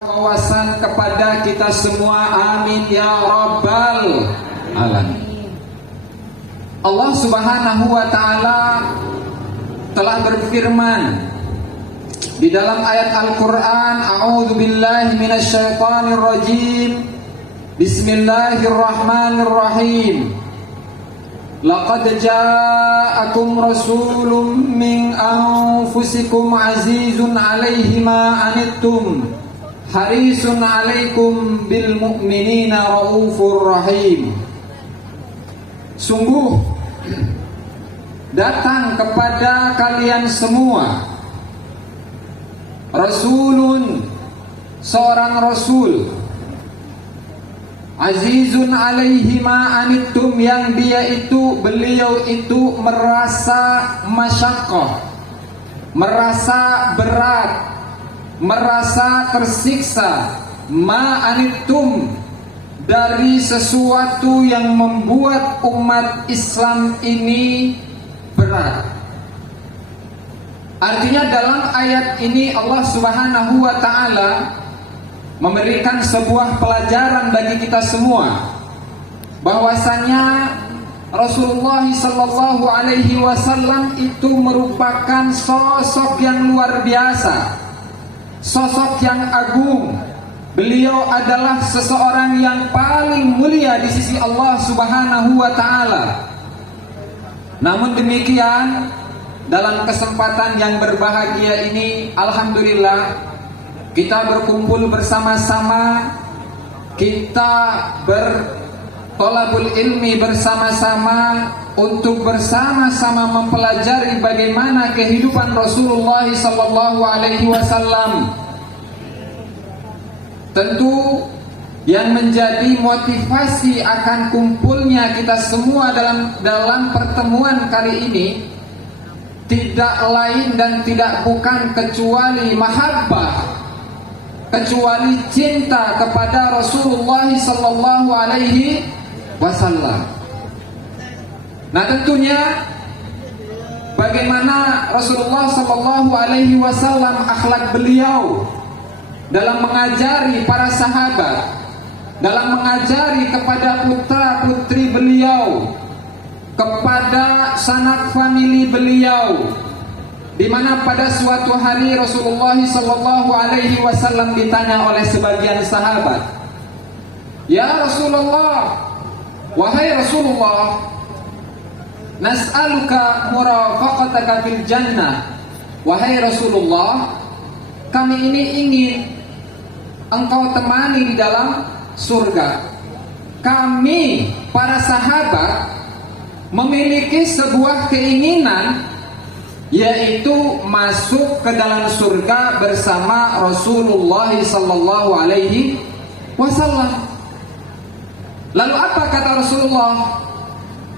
Wawasan kepada kita semua, amin ya rabbal alamin. Allah subhanahu wa ta'ala telah berfirman di dalam ayat Al-Quran, a'udzu billahi minasyaitonir rajim, bismillahirrahmanirrahim. Laqad ja'akum rasulun min anfusikum azizun 'alaihi ma anittum harisun 'alaikum bil mu'minina raufur rahim. Sungguh datang kepada kalian semua rasulun, seorang rasul, azizun 'alaihi ma anittum, yang beliau itu merasa masyaqqah, merasa berat, merasa tersiksa, ma'anittum, dari sesuatu yang membuat umat Islam ini berat. Artinya dalam ayat ini Allah subhanahu wa ta'ala memberikan sebuah pelajaran bagi kita semua, bahwasanya Rasulullah sallallahu alaihi wasallam itu merupakan sosok yang luar biasa, sosok yang agung. Beliau adalah seseorang yang paling mulia di sisi Allah subhanahu wa ta'ala. Namun demikian, dalam kesempatan yang berbahagia ini, alhamdulillah, kita berkumpul bersama-sama, kita bertolabul ilmi bersama-sama, untuk bersama-sama mempelajari bagaimana kehidupan Rasulullah sallallahu alaihi wasallam. Tentu yang menjadi motivasi akan kumpulnya kita semua dalam pertemuan kali ini tidak lain dan tidak bukan kecuali mahabbah, kecuali cinta kepada Rasulullah sallallahu alaihi wasallam. Nah, tentunya bagaimana Rasulullah sallallahu alaihi wasallam akhlak beliau dalam mengajari para sahabat, dalam mengajari kepada putra-putri beliau, kepada sanak famili beliau, di mana pada suatu hari Rasulullah sallallahu alaihi wasallam ditanya oleh sebagian sahabat, "Ya Rasulullah, wahai Rasulullah, nas'aluka murafaqataka fil jannah." Wahai Rasulullah, kami ini ingin engkau temani di dalam surga. Kami para sahabat memiliki sebuah keinginan, yaitu masuk ke dalam surga bersama Rasulullah sallallahu alaihi wasallam. Lalu apa kata Rasulullah?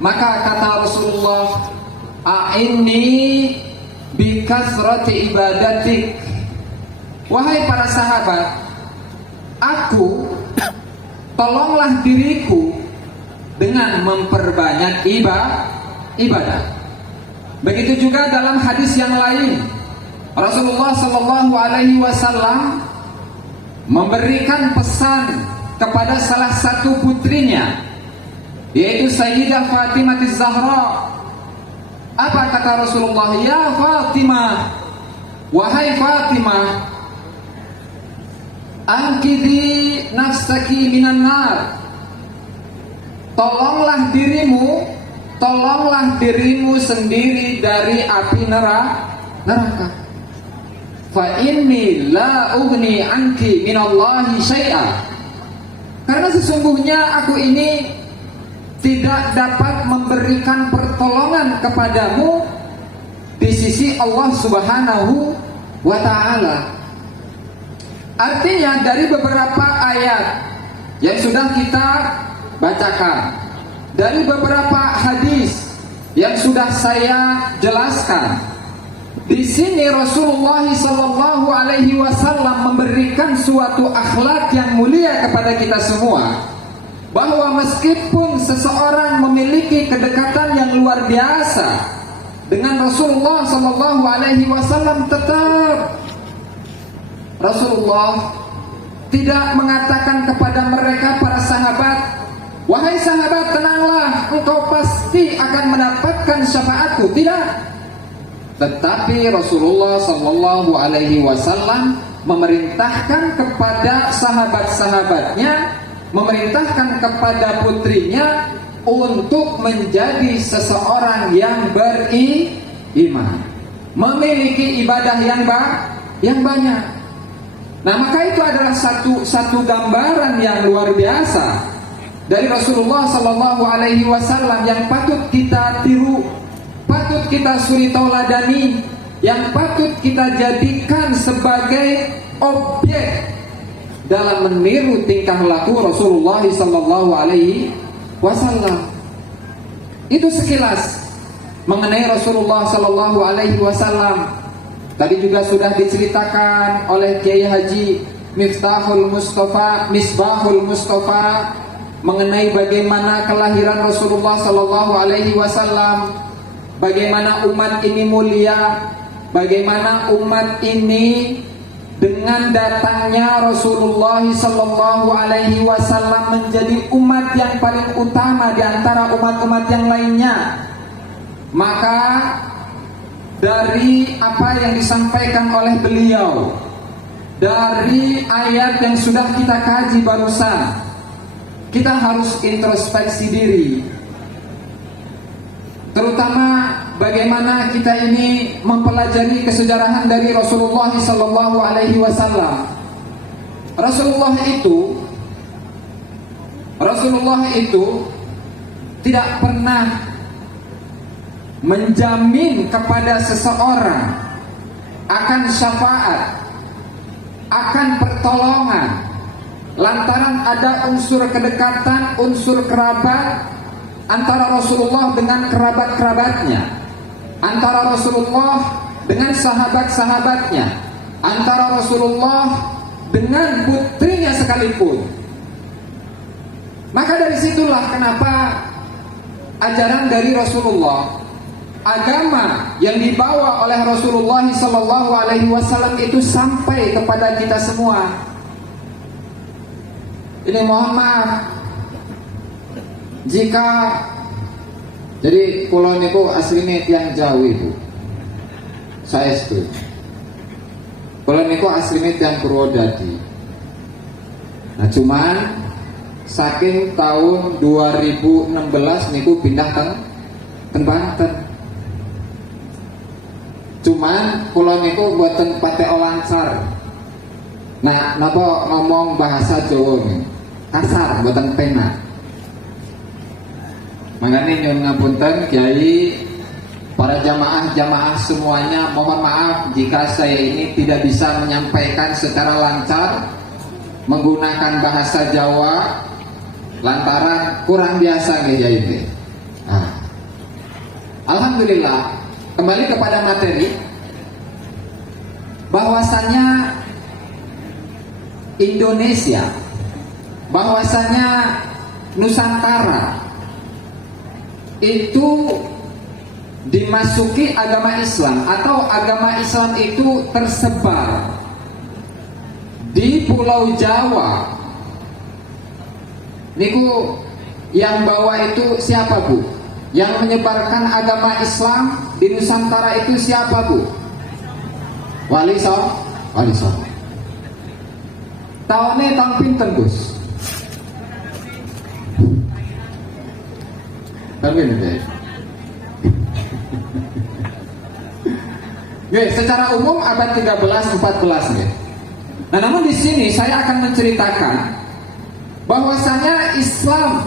Maka kata Rasulullah, "A'inni bi kasrati ibadatik." Wahai para sahabat, tolonglah diriku dengan memperbanyak ibadah. Begitu juga dalam hadis yang lain, Rasulullah sallallahu alaihi wasallam memberikan pesan kepada salah satu putrinya, yaitu Sayyidah Fatimah Az-Zahra. Apa kata Rasulullah? "Ya Fatimah, wahai Fatimah, angkidi nafsaki minan nar." Tolonglah dirimu sendiri dari api neraka. Fa inni la ughni anki minallahi syai'a. Karena sesungguhnya aku ini tidak dapat memberikan pertolongan kepadamu di sisi Allah subhanahu wa ta'ala. Artinya dari beberapa ayat yang sudah kita bacakan, dari beberapa hadis yang sudah saya jelaskan, di sini Rasulullah sallallahu alaihi wasallam memberikan suatu akhlak yang mulia kepada kita semua, bahwa meskipun seseorang memiliki kedekatan yang luar biasa dengan Rasulullah sallallahu alaihi wasallam, tetap Rasulullah tidak mengatakan kepada mereka para sahabat, wahai sahabat, tenanglah, engkau pasti akan mendapatkan syafaatku. Tidak. Tetapi Rasulullah Sallallahu Alaihi Wasallam memerintahkan kepada sahabat-sahabatnya, memerintahkan kepada putrinya untuk menjadi seseorang yang beriman, memiliki ibadah yang banyak. Nah, maka itu adalah satu gambaran yang luar biasa dari Rasulullah Sallallahu Alaihi Wasallam yang patut kita tiru, patut kita suri tauladani, yang patut kita jadikan sebagai objek dalam meniru tingkah laku Rasulullah Sallallahu Alaihi Wasallam. Itu sekilas mengenai Rasulullah Sallallahu Alaihi Wasallam. Tadi juga sudah diceritakan oleh Kiai Haji Misbahul Mustafa mengenai bagaimana kelahiran Rasulullah Sallallahu Alaihi Wasallam, bagaimana umat ini mulia, bagaimana umat ini dengan datangnya Rasulullah Sallallahu Alaihi Wasallam menjadi umat yang paling utama di antara umat-umat yang lainnya. Maka dari apa yang disampaikan oleh beliau, dari ayat yang sudah kita kaji barusan, kita harus introspeksi diri, terutama bagaimana kita ini mempelajari kesejarahan dari Rasulullah Sallallahu Alaihi Wasallam. Rasulullah itu tidak pernah menjamin kepada seseorang akan syafaat, akan pertolongan lantaran ada unsur kedekatan, unsur kerabat antara Rasulullah dengan kerabat-kerabatnya, antara Rasulullah dengan sahabat-sahabatnya, antara Rasulullah dengan putrinya sekalipun. Maka dari situlah kenapa ajaran dari Rasulullah, agama yang dibawa oleh Rasulullah Sallallahu Alaihi Wasallam itu sampai kepada kita semua. Ini mohon maaf jika jadi pulau niku aslinya yang jauh itu, saya setuju. Pulau niku aslinya yang Purwodadi. Nah, cuman saking tahun 2016 niku pindah ke Banten. Cuman pulau niku buatan pate lancar. Nah, napa ngomong bahasa Jawa nih kasar, buatan pena. Makanya nyuwun ngapunten Kiai, para jamaah semuanya, mohon maaf jika saya ini tidak bisa menyampaikan secara lancar menggunakan bahasa Jawa lantaran kurang biasa nih Kiai ini. Nah, alhamdulillah, kembali kepada materi, bahwasanya Indonesia, bahwasanya Nusantara itu dimasuki agama Islam, atau agama Islam itu tersebar di Pulau Jawa. Niku yang bawa itu siapa, Bu? Yang menyebarkan agama Islam di Nusantara itu siapa, Bu? Wali Songo. Tahunnya tahun pinten, Gus? Amin, ya. Secara umum abad 13-14 ya. Nah, namun di sini saya akan menceritakan bahwasanya Islam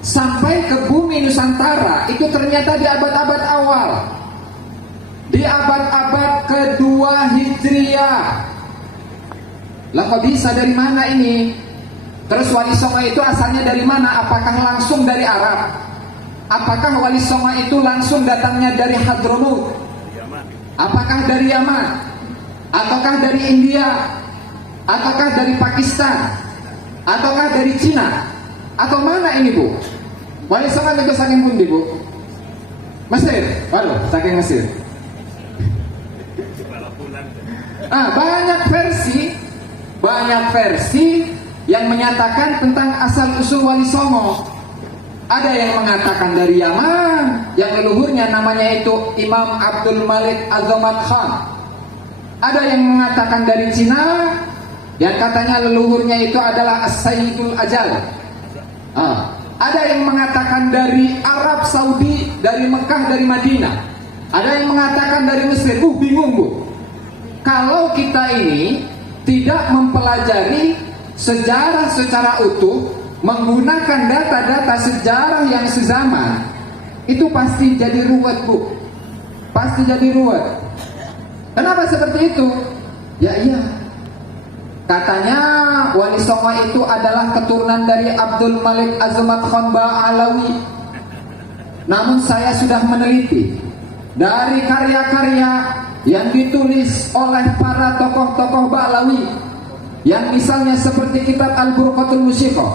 sampai ke bumi Nusantara itu ternyata di abad-abad awal, di abad-abad kedua Hijriah. Lah kok bisa, dari mana ini? Terus Wali Songo itu asalnya dari mana? Apakah langsung dari Arab? Apakah Wali Songo itu langsung datangnya dari Hadramut? Apakah dari Yaman? Ataukah dari India? Ataukah dari Pakistan? Ataukah dari Cina? Atau mana ini, Bu? Wali Songo itu saking pundi, Bu? Mesir? Waduh, saking Mesir. Banyak versi banyak versi yang menyatakan tentang asal-usul Wali Songo. Ada yang mengatakan dari Yaman, yang leluhurnya namanya itu Imam Abdul Malik Azamat Khan. Ada yang mengatakan dari Cina, yang katanya leluhurnya itu adalah As-Sayyidul Ajal. Ada yang mengatakan dari Arab Saudi, dari Mekah, dari Madinah. Ada yang mengatakan dari Mesir. Bingung Bu. Kalau kita ini tidak mempelajari sejarah secara utuh, menggunakan data-data sejarah yang sezaman, itu pasti jadi ruwet Bu. Pasti jadi ruwet. Kenapa seperti itu? Ya iya, katanya Wali Songo itu adalah keturunan dari Abdul Malik Azamat Khan Ba'alawi. Namun saya sudah meneliti dari karya-karya yang ditulis oleh para tokoh-tokoh Ba'alawi, yang misalnya seperti kitab Al-Burqatul Musyiqah,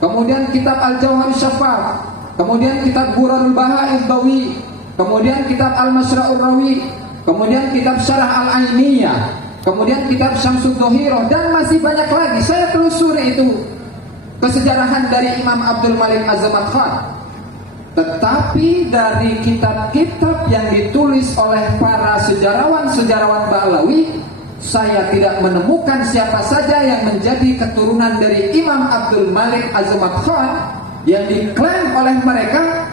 kemudian kitab Al-Jawharus Syafaf, kemudian kitab Burarul Baha'id Dawi, kemudian kitab Al-Masra'ur Rawi, kemudian kitab Syarah Al-Ainiyah, kemudian kitab Syamsud Dohiro, dan masih banyak lagi. Saya telusuri itu kesejarahan dari Imam Abdul Malik Azamat Khan. Tetapi dari kitab-kitab yang ditulis oleh para sejarawan-sejarawan Ba'alawi, saya tidak menemukan siapa saja yang menjadi keturunan dari Imam Abdul Malik Azamat Khan yang diklaim oleh mereka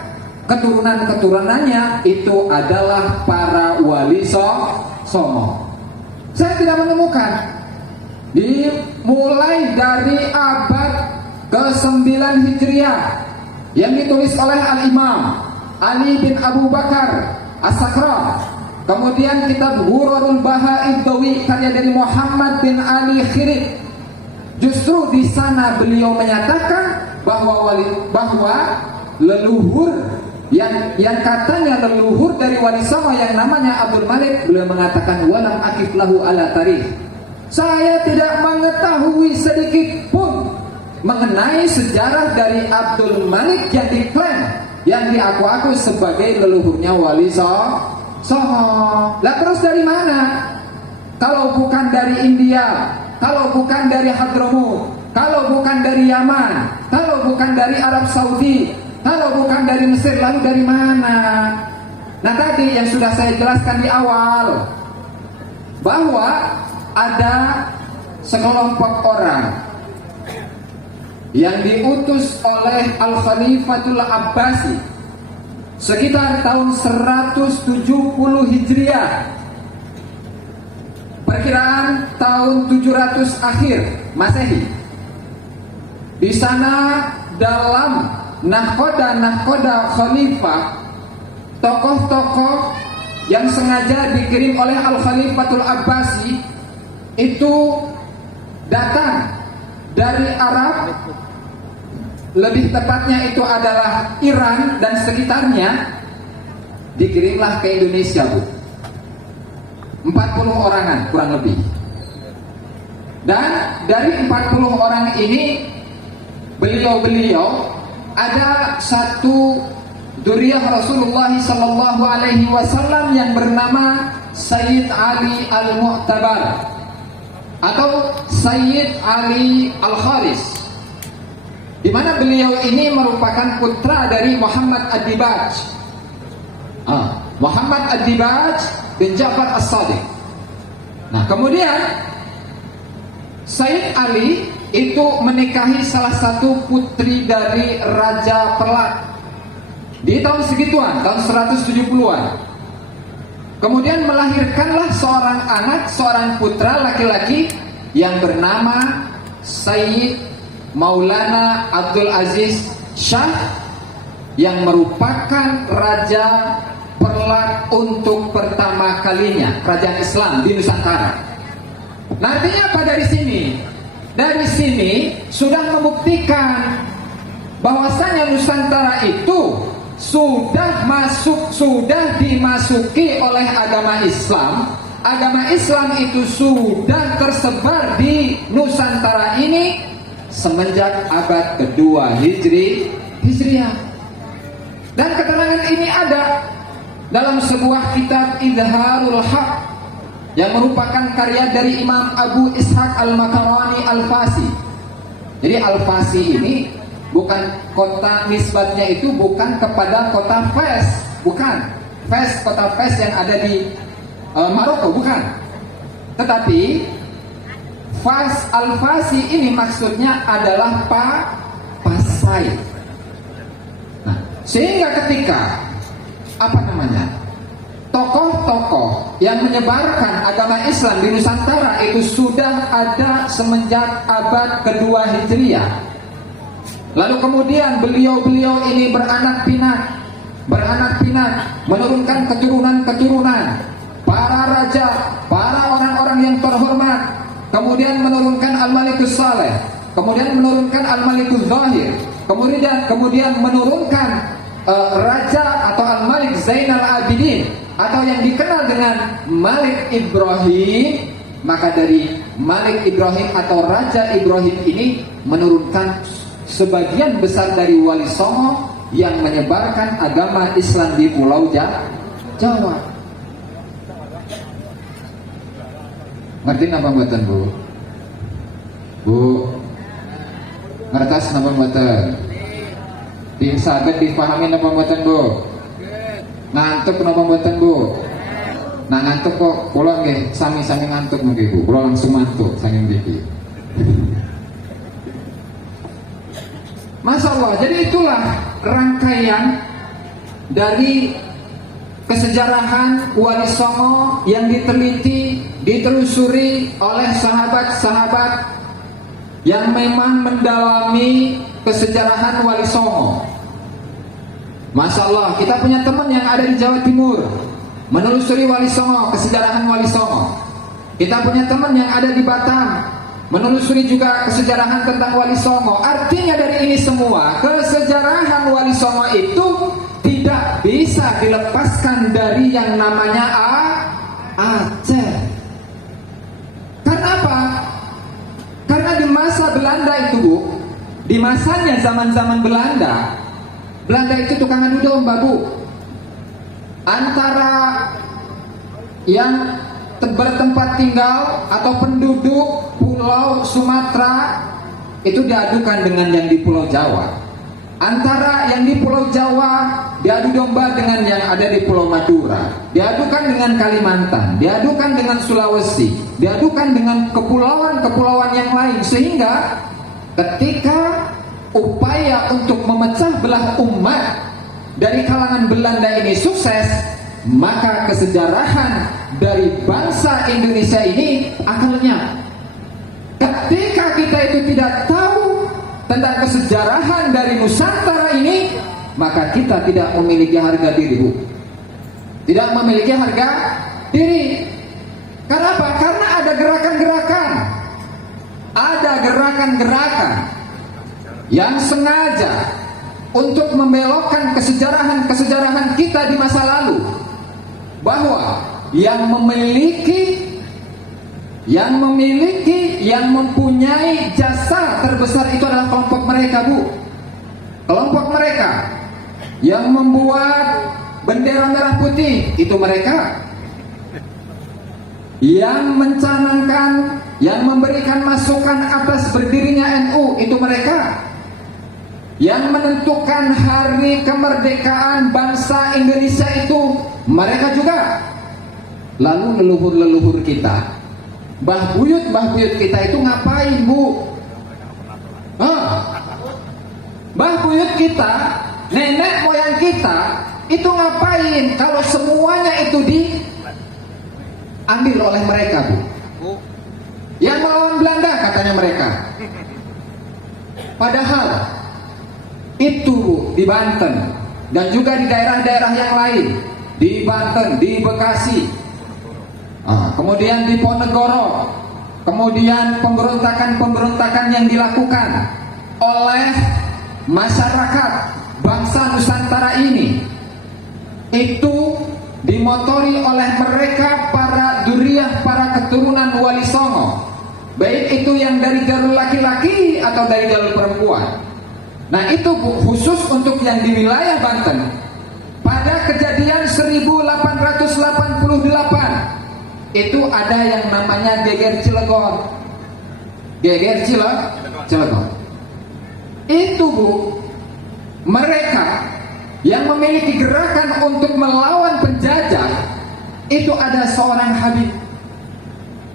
keturunan-keturunannya itu adalah para Wali Songo. Saya tidak menemukan. Dimulai dari abad ke-9 Hijriah yang ditulis oleh Al-Imam Ali bin Abu Bakar As-Sakran, kemudian kitab Burarul Baha'id Dawi karya dari Muhammad bin Ali Khirid. Justru di sana beliau menyatakan bahwa leluhur yang katanya leluhur dari Wali Songo yang namanya Abdul Malik, beliau mengatakan walam akif lahu ala tarikh. Saya tidak mengetahui sedikit pun mengenai sejarah dari Abdul Malik yang diklaim, yang diaku-aku sebagai leluhurnya Wali Songo. Lah terus dari mana? Kalau bukan dari India, kalau bukan dari Hadramut, kalau bukan dari Yaman, kalau bukan dari Arab Saudi, kalau bukan dari Mesir, lalu dari mana? Nah tadi yang sudah saya jelaskan di awal, bahwa ada sekelompok orang yang diutus oleh Al-Khalifatul Abbasi sekitar tahun 170 Hijriah, perkiraan tahun 700 akhir Masehi. Di sana dalam nahkoda khalifah, tokoh-tokoh yang sengaja dikirim oleh Al-Khalifatul Abbasi itu datang dari Arab, lebih tepatnya itu adalah Iran dan sekitarnya, dikirimlah ke Indonesia Bu. 40 orangan kurang lebih. Dan dari 40 orang ini, beliau-beliau ada satu dzurriyyah Rasulullah sallallahu alaihi wasallam yang bernama Sayyid Ali Al-Mu'tabar atau Sayyid Ali Al-Khalis, di mana beliau ini merupakan putra dari Muhammad Ad-Dibaj. Muhammad Ad-Dibaj bin Ja'far As-Sadiq. Nah, kemudian Sayyid Ali itu menikahi salah satu putri dari Raja Perlat di tahun segituan, tahun 170-an. Kemudian melahirkanlah seorang anak, seorang putra laki-laki yang bernama Sayyid Maulana Abdul Aziz Shah, yang merupakan Raja Perlat untuk pertama kalinya, kerajaan Islam di Nusantara. Nah, artinya apa dari sini? Dari sini sudah membuktikan bahwasanya Nusantara itu sudah dimasuki oleh agama Islam. Agama Islam itu sudah tersebar di Nusantara ini semenjak abad kedua Hijriah. Dan keterangan ini ada dalam sebuah kitab Idharul Haq yang merupakan karya dari Imam Abu Ishaq Al-Makarani Al-Fasi. Jadi Al-Fasi ini bukan kota, nisbatnya itu bukan kepada kota Fes, bukan Fes, kota Fes yang ada di Maroko, bukan. Tetapi Fas Al-Fasi ini maksudnya adalah Pasai. Nah, sehingga ketika tokoh-tokoh yang menyebarkan agama Islam di Nusantara itu sudah ada semenjak abad kedua Hijriah. Lalu kemudian beliau-beliau ini beranak pinak, menurunkan keturunan-keturunan, para raja, para orang-orang yang terhormat, kemudian menurunkan Al-Malikus Saleh, kemudian menurunkan Al-Malikus Zahir, kemudian menurunkan Raja atau Al-Malik Zainal Abidin, atau yang dikenal dengan Malik Ibrahim. Maka dari Malik Ibrahim atau Raja Ibrahim ini menurunkan sebagian besar dari Wali Songo yang menyebarkan agama Islam di Pulau Jawa. Ngerti napa mboten, Bu? Bu, ngertos napa mboten? Saged dipahami napa mboten, Bu? Ngantuk napa mboten, Bu? Nah ngantuk kok kula nggih sami-sami ngantuk nggih, Bu. Kula langsung mantuk saking mriki. Masya Allah, jadi itulah rangkaian dari kesejarahan Wali Songo yang diteliti, ditelusuri oleh sahabat-sahabat yang memang mendalami kesejarahan Wali Songo. Masya Allah, kita punya teman yang ada di Jawa Timur menelusuri Wali Songo, kesejarahan Wali Songo. Kita punya teman yang ada di Batam menelusuri juga kesejarahan tentang Wali Songo. Artinya dari ini semua, kesejarahan Wali Songo itu tidak bisa dilepaskan dari yang namanya Aceh. Karena apa? Karena di masa Belanda itu, Bu, di masanya zaman-zaman Belanda itu tukang adu domba, Bu. Antara yang bertempat tinggal atau penduduk Pulau Sumatera itu diadukan dengan yang di Pulau Jawa. Antara yang di Pulau Jawa diadu domba dengan yang ada di Pulau Madura, diadukan dengan Kalimantan, diadukan dengan Sulawesi, diadukan dengan kepulauan-kepulauan yang lain. Sehingga ketika upaya untuk memecah belah umat dari kalangan Belanda ini sukses, maka kesejarahan dari bangsa Indonesia ini akan lenyap. Ketika kita itu tidak tahu tentang kesejarahan dari Nusantara ini, maka kita tidak memiliki harga diri, Bu. Tidak memiliki harga diri. Karena apa? Karena ada gerakan-gerakan yang sengaja untuk membelokkan kesejarahan kita di masa lalu, bahwa yang mempunyai jasa terbesar itu adalah kelompok mereka, Bu. Kelompok mereka yang membuat bendera merah putih itu mereka. Yang mencanangkan, yang memberikan masukan atas berdirinya NU itu mereka. Yang menentukan hari kemerdekaan bangsa Indonesia itu mereka juga. Lalu leluhur-leluhur kita, mbah buyut kita itu ngapain, Bu? Mbah buyut kita, nenek moyang kita itu ngapain kalau semuanya itu diambil oleh mereka, Bu? Yang melawan Belanda katanya mereka. Padahal itu, Bu, di Banten dan juga di daerah-daerah yang lain, di Banten, di Bekasi, kemudian di Ponegoro, kemudian pemberontakan yang dilakukan oleh masyarakat bangsa Nusantara ini itu dimotori oleh mereka, para duriyah, para keturunan Wali Songo, baik itu yang dari jalur laki-laki atau dari jalur perempuan. Nah itu, Bu, khusus untuk yang di wilayah Banten pada kejadian 1888 itu ada yang namanya Geger Cilegon. Geger Cilegon. Itu Bu, mereka yang memiliki gerakan untuk melawan penjajah, itu ada seorang Habib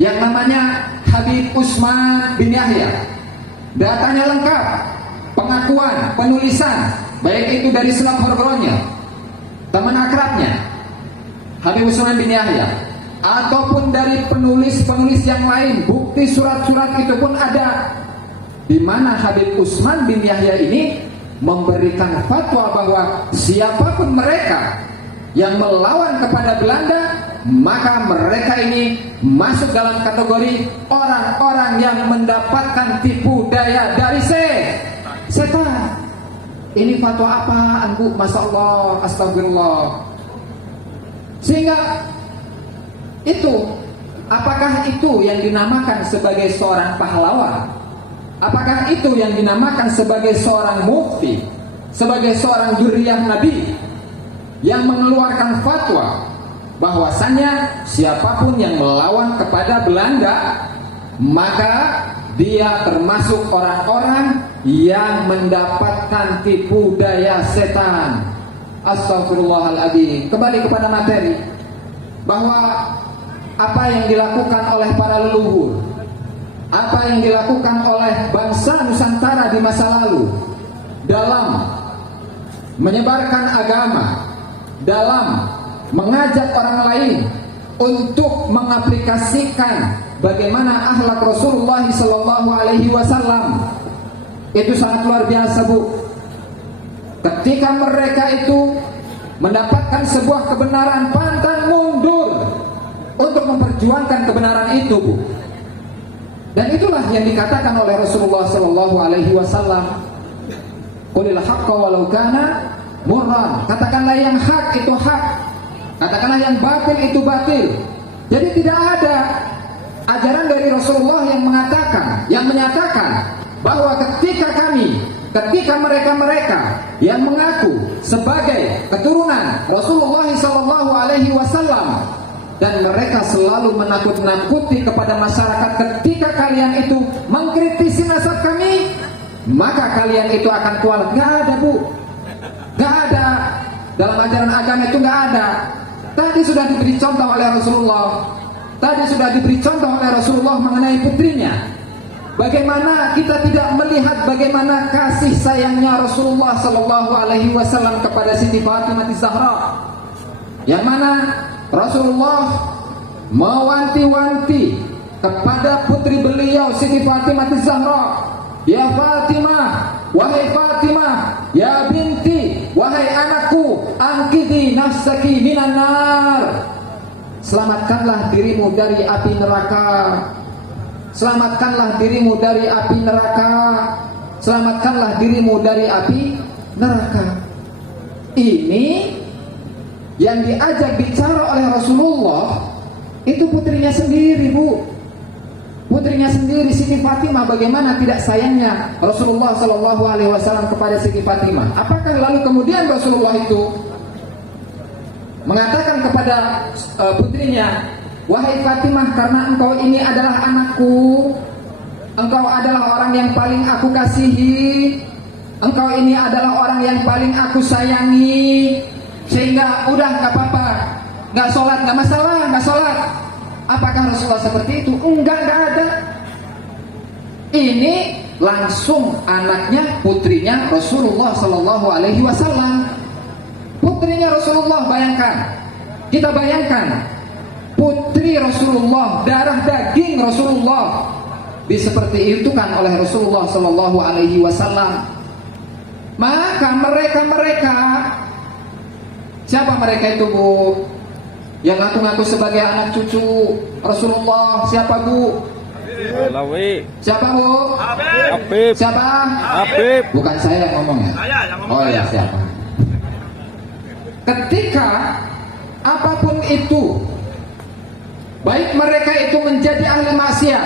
yang namanya Habib Usman bin Yahya. Datanya lengkap, pengakuan, penulisan, baik itu dari Selat Horgronya, teman akrabnya Habib Usman bin Yahya, ataupun dari penulis-penulis yang lain, bukti surat-surat itu pun ada, di mana Habib Usman bin Yahya ini memberikan fatwa bahwa siapapun mereka yang melawan kepada Belanda, maka mereka ini masuk dalam kategori orang-orang yang mendapatkan tipu daya dari setan. Ini fatwa apa, Bu? Masya Allah, astagfirullah. Sehingga itu, apakah itu yang dinamakan sebagai seorang pahlawan? Apakah itu yang dinamakan sebagai seorang mufti, sebagai seorang dzurriyyah Nabi yang mengeluarkan fatwa bahwasannya siapapun yang melawan kepada Belanda, maka dia termasuk orang-orang yang mendapatkan tipu daya setan. Astagfirullahaladzim. Kembali kepada materi, bahwa apa yang dilakukan oleh para leluhur, apa yang dilakukan oleh bangsa Nusantara di masa lalu dalam menyebarkan agama, dalam mengajak orang lain untuk mengaplikasikan bagaimana akhlak Rasulullah sallallahu alaihi wasallam, itu sangat luar biasa, Bu. Ketika mereka itu mendapatkan sebuah kebenaran, pantang mundur untuk memperjuangkan kebenaran itu, Bu. Dan itulah yang dikatakan oleh Rasulullah sallallahu alaihi wasallam, qulil haqqa walau kana murran. Katakanlah yang hak itu hak, katakanlah yang batil itu batil. Jadi tidak ada ajaran dari Rasulullah yang mengatakan, yang menyatakan bahwa ketika mereka yang mengaku sebagai keturunan Rasulullah sallallahu alaihi wasallam, dan mereka selalu menakut-nakuti kepada masyarakat, ketika kalian itu mengkritisi nasab kami, maka kalian itu akan kualat. Nggak ada, Bu. Nggak ada. Dalam ajaran agama itu nggak ada. Tadi sudah diberi contoh oleh Rasulullah. Tadi sudah diberi contoh oleh Rasulullah mengenai putrinya. Bagaimana kita tidak melihat bagaimana kasih sayangnya Rasulullah sallallahu alaihi wasallam kepada Siti Fatimah Zahra, yang mana Rasulullah mewanti-wanti kepada putri beliau Siti Fatimah Zahra, ya Fatimah, wahai Fatimah, ya binti, wahai anakku, angkidi nafsaki minan nar. Selamatkanlah dirimu dari api neraka. Selamatkanlah dirimu dari api neraka. Selamatkanlah dirimu dari api neraka. Ini yang diajak bicara oleh Rasulullah itu putrinya sendiri, Bu. Putrinya sendiri, Siti Fatimah. Bagaimana tidak sayangnya Rasulullah sallallahu alaihi wasallam kepada Siti Fatimah? Apakah lalu kemudian Rasulullah itu mengatakan kepada putrinya, wahai Fatimah, karena engkau ini adalah anakku, engkau adalah orang yang paling aku kasihi, engkau ini adalah orang yang paling aku sayangi, sehingga udah gak apa-apa, gak sholat, gak masalah, gak sholat. Apakah Rasulullah seperti itu? Enggak ada. Ini langsung anaknya, putrinya Rasulullah sallallahu alaihi wasallam. Putrinya Rasulullah, bayangkan. Kita bayangkan putri Rasulullah, darah daging Rasulullah, seperti itu kan oleh Rasulullah sallallahu alaihi wasallam. Maka mereka siapa mereka itu, Bu? Yang ngaku-ngaku sebagai anak cucu Rasulullah, siapa, Bu? Siapa, Bu? Habib. Siapa? Habib. Bukan saya yang ngomong ya? Oh ya, siapa? Ketika apapun itu, baik mereka itu menjadi ahli maksiat,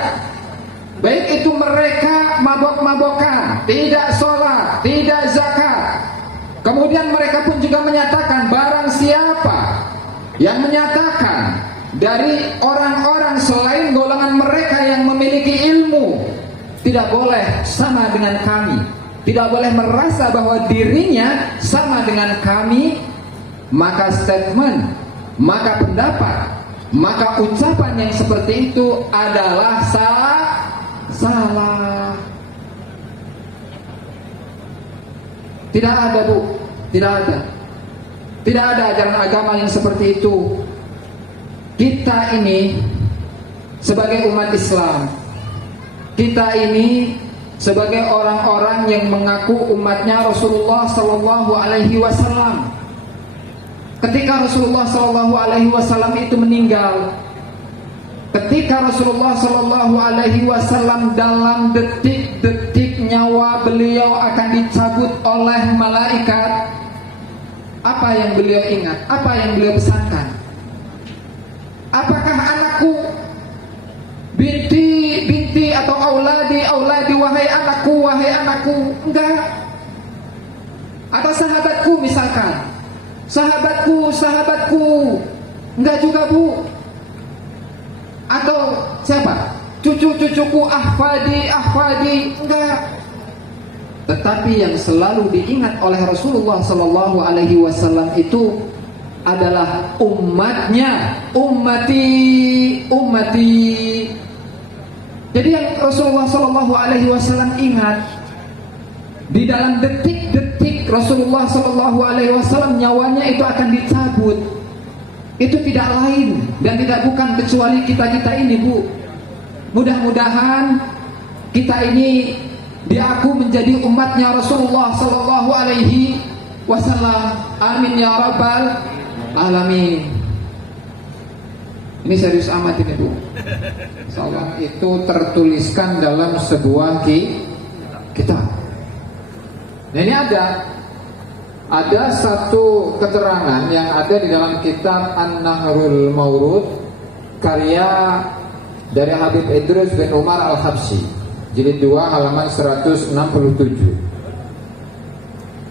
baik itu mereka mabok-mabokan, tidak sholat, tidak zakat, kemudian mereka pun juga menyatakan barang siapa yang menyatakan dari orang-orang selain golongan mereka yang memiliki ilmu tidak boleh sama dengan kami, tidak boleh merasa bahwa dirinya sama dengan kami, maka statement, maka pendapat, maka ucapan yang seperti itu adalah salah. Tidak ada, Bu, tidak ada. Tidak ada ajaran agama yang seperti itu. Kita ini sebagai umat Islam, kita ini sebagai orang-orang yang mengaku umatnya Rasulullah Sallallahu Alaihi Wasallam. Ketika Rasulullah Sallallahu Alaihi Wasallam itu meninggal, ketika Rasulullah Sallallahu Alaihi Wasallam dalam detik-detik nyawa beliau akan dicabut oleh malaikat, apa yang beliau ingat? Apa yang beliau pesankan? Apakah anakku, binti atau auladi, wahai anakku, enggak. Atau sahabatku misalkan, sahabatku, enggak juga, Bu. Atau siapa? Cucu-cucuku, ahfadi, enggak. Tetapi yang selalu diingat oleh Rasulullah Sallallahu Alaihi Wasallam itu adalah umatnya, ummati. Jadi yang Rasulullah Sallallahu Alaihi Wasallam ingat, di dalam detik-detik Rasulullah Sallallahu Alaihi Wasallam nyawanya itu akan dicabut, itu tidak lain dan tidak bukan kecuali kita ini, Bu. Mudah-mudahan kita ini diaku menjadi umatnya Rasulullah Sallallahu Alaihi Wasallam. Amin ya rabbal alamin. Ini serius amat ini, Bu. Insyaallah itu tertuliskan dalam sebuah kitab. Nah, ini ada satu keterangan yang ada di dalam kitab An-Nahrul Maurud karya dari Habib Idrus bin Umar Al-Habsyi, jilid 2 halaman 167.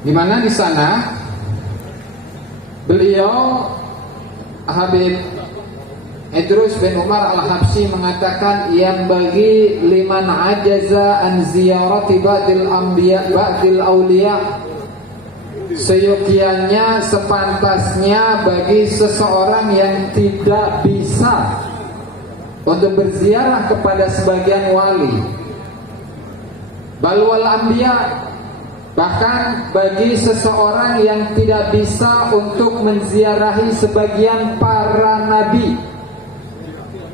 Di mana di sana beliau Habib Idrus bin Umar Al-Habsyi mengatakan yang bagi liman ajaza an ziyarati ba'dil anbiya ba'dil auliya, seyogianya sepantasnya bagi seseorang yang tidak bisa untuk berziarah kepada sebagian wali, bal wal anbiya, bahkan bagi seseorang yang tidak bisa untuk menziarahi sebagian para nabi,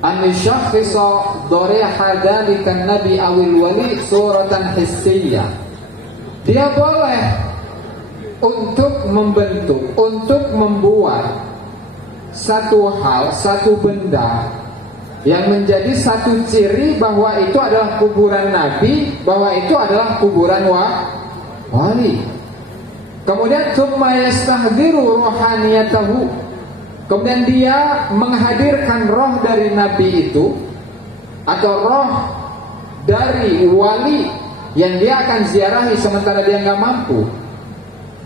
an yushakhisa dhariha dzalika nabi awil wali suratan hissiyah, dia boleh untuk membentuk, untuk membuat satu hal, satu benda yang menjadi satu ciri bahwa itu adalah kuburan nabi, bahwa itu adalah kuburan wali. Kemudian tsumma yastahdiru ruhaniyatahu, kemudian dia menghadirkan roh dari nabi itu atau roh dari wali yang dia akan ziarahi sementara dia nggak mampu.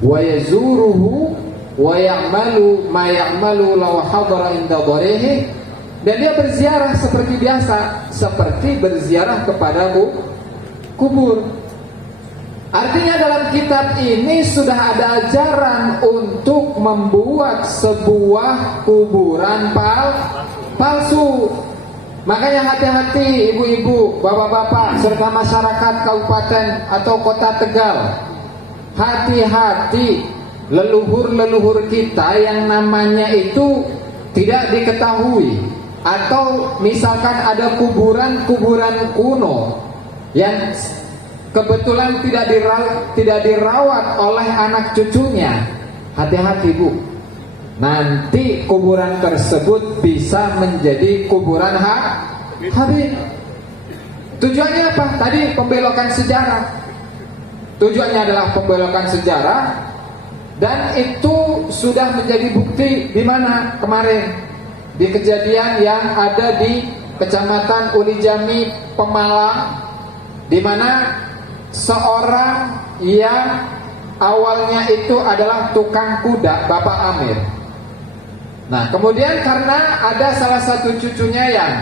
Wa yazuruhu wa ya'malu ma ya'malu law hadara inda dharihi, dan dia berziarah seperti biasa, seperti berziarah kepada kubur. Artinya dalam kitab ini sudah ada ajaran untuk membuat sebuah kuburan palsu. Makanya hati-hati ibu-ibu, bapak-bapak, serta masyarakat kabupaten atau kota Tegal. Hati-hati, leluhur-leluhur kita yang namanya itu tidak diketahui, atau misalkan ada kuburan-kuburan kuno yang kebetulan tidak dirawat oleh anak cucunya. Hati-hati, Bu. Nanti kuburan tersebut bisa menjadi kuburan Habib. Tujuannya apa? Tadi pembelokan sejarah. Tujuannya adalah pembelokan sejarah, dan itu sudah menjadi bukti di mana kemarin di kejadian yang ada di Kecamatan Ulijami, Pemalang, di mana seorang yang awalnya itu adalah tukang kuda, Bapak Amir. Nah, kemudian karena ada salah satu cucunya yang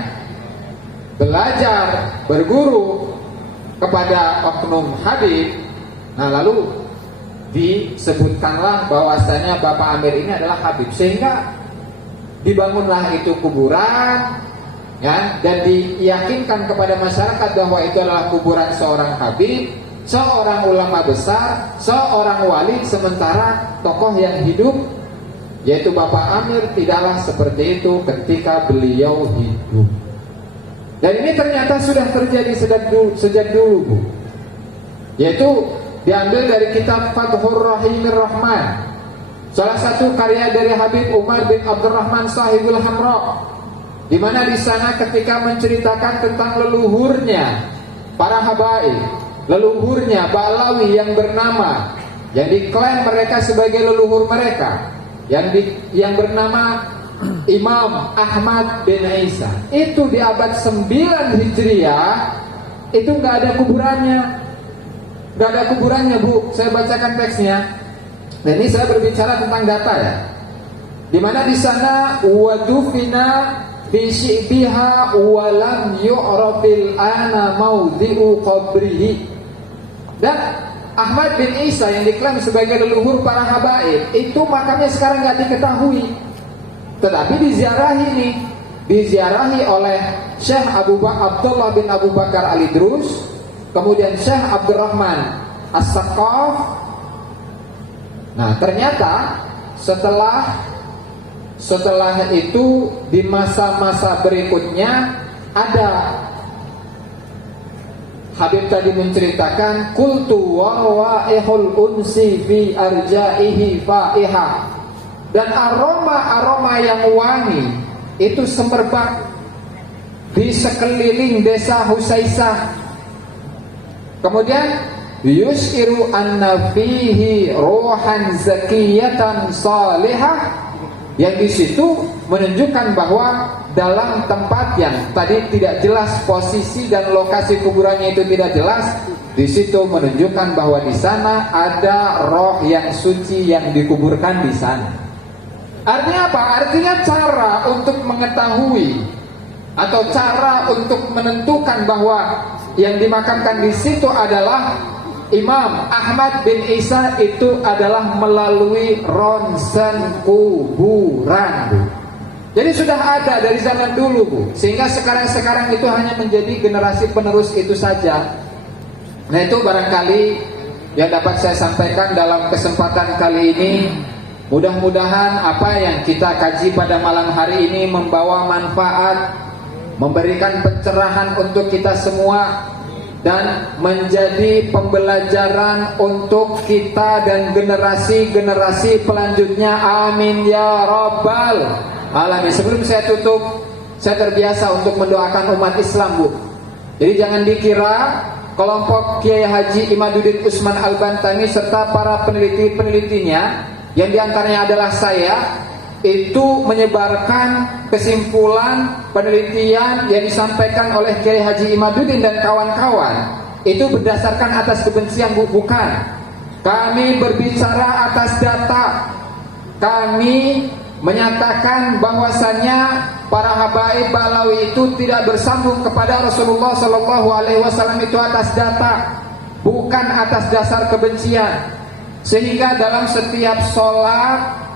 belajar, berguru kepada oknum Habib, nah lalu disebutkanlah bahwasanya Bapak Amir ini adalah Habib, sehingga dibangunlah itu kuburan, ya, dan diyakinkan kepada masyarakat bahwa itu adalah kuburan seorang Habib, seorang ulama besar, seorang wali, sementara tokoh yang hidup yaitu Bapak Amir tidaklah seperti itu ketika beliau hidup. Dan ini ternyata sudah terjadi sejak dulu, Bu. Yaitu diambil dari kitab Fathur Rahimir Rahman, salah satu karya dari Habib Umar bin Abdurrahman Sahibul Hamra, di mana di sana ketika menceritakan tentang leluhurnya para habaib, leluhurnya Ba'alawi yang bernama, yang diklaim mereka sebagai leluhur mereka, yang bernama Imam Ahmad bin Isa, itu di abad 9 Hijriah itu nggak ada kuburannya, nggak ada kuburannya, Bu. Saya bacakan teksnya. Nah, ini saya berbicara tentang data, ya. Di mana di sana wadufina fi shi'biha wa lam yu'rafil ana maudhi'u qabrihi. Dan Ahmad bin Isa yang diklaim sebagai leluhur para habaib itu makamnya sekarang nggak diketahui, tetapi diziarahi oleh Syekh Abdullah bin Abu Bakar Al-Idrus, kemudian Syekh Abdurrahman As-Saqaf. Nah, ternyata setelah itu di masa-masa berikutnya ada Habib tadi menceritakan kultu warwaihul unsi fi arjaihi faiha, dan aroma yang wangi itu semerbak di sekeliling desa Husaisah. Kemudian yus'iru anna fihi ruhan zakiyatan salihah, yang di situ menunjukkan bahwa dalam tempat yang tadi tidak jelas posisi dan lokasi kuburannya itu tidak jelas, di situ menunjukkan bahwa di sana ada roh yang suci yang dikuburkan di sana. Artinya apa? Artinya cara untuk mengetahui atau cara untuk menentukan bahwa yang dimakamkan di situ adalah Imam Ahmad bin Isa itu adalah melalui ronsen kuburan, Bu. Jadi sudah ada dari zaman dulu, Bu. Sehingga sekarang itu hanya menjadi generasi penerus itu saja. Nah, itu barangkali yang dapat saya sampaikan dalam kesempatan kali ini. Mudah-mudahan apa yang kita kaji pada malam hari ini membawa manfaat, memberikan pencerahan untuk kita semua, dan menjadi pembelajaran untuk kita dan generasi-generasi pelanjutnya. Amin ya rabbal alamin. Sebelum saya tutup, saya terbiasa untuk mendoakan umat Islam, Bu. Jadi jangan dikira kelompok Kiai Haji Imaduddin Usman Al-Bantani serta para peneliti-penelitinya, yang diantaranya adalah saya, itu menyebarkan kesimpulan penelitian yang disampaikan oleh Kiai Haji Imaduddin dan kawan-kawan itu berdasarkan atas kebencian, bukan. Kami berbicara atas data. Kami menyatakan bahwasannya para habaib Ba'alawi itu tidak bersambung kepada Rasulullah SAW itu atas data, bukan atas dasar kebencian. Sehingga dalam setiap sholat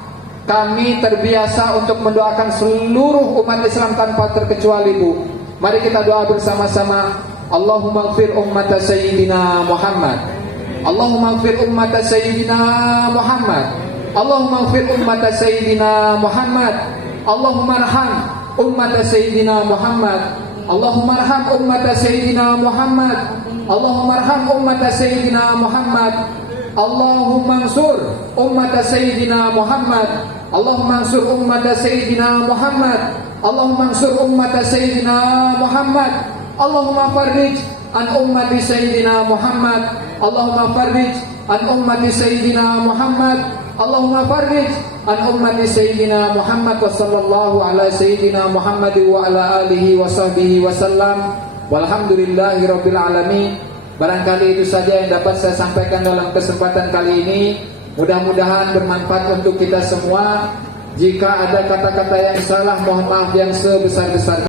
kami terbiasa untuk mendoakan seluruh umat Islam tanpa terkecuali, Bu. Mari kita doa bersama-sama. Allahumma ighfir ummata sayyidina Muhammad. Allahumma ighfir ummata sayyidina Muhammad. Allahumma ighfir ummata sayyidina Muhammad. Allahumma arham ummata sayyidina Muhammad. Allahumma arham ummata sayyidina Muhammad. Allahumma arham ummata sayyidina Muhammad. Allahumma ansur ummata sayyidina Muhammad. Allahumma ansur ummata sayyidina Muhammad. Allahumma ansur ummata sayyidina Muhammad. Allahumma farrij an ummati sayyidina Muhammad. Allahumma farrij an ummati sayyidina Muhammad. Allahumma farrij an ummati sayyidina Muhammad. Wa sallallahu ala sayyidina Muhammad wa ala alihi wa sahbihi wa sallam. Walhamdulillahi rabbil alamin. Barangkali itu saja yang dapat saya sampaikan dalam kesempatan kali ini. Mudah-mudahan bermanfaat untuk kita semua. Jika ada kata-kata yang salah, mohon maaf yang sebesar-besarnya.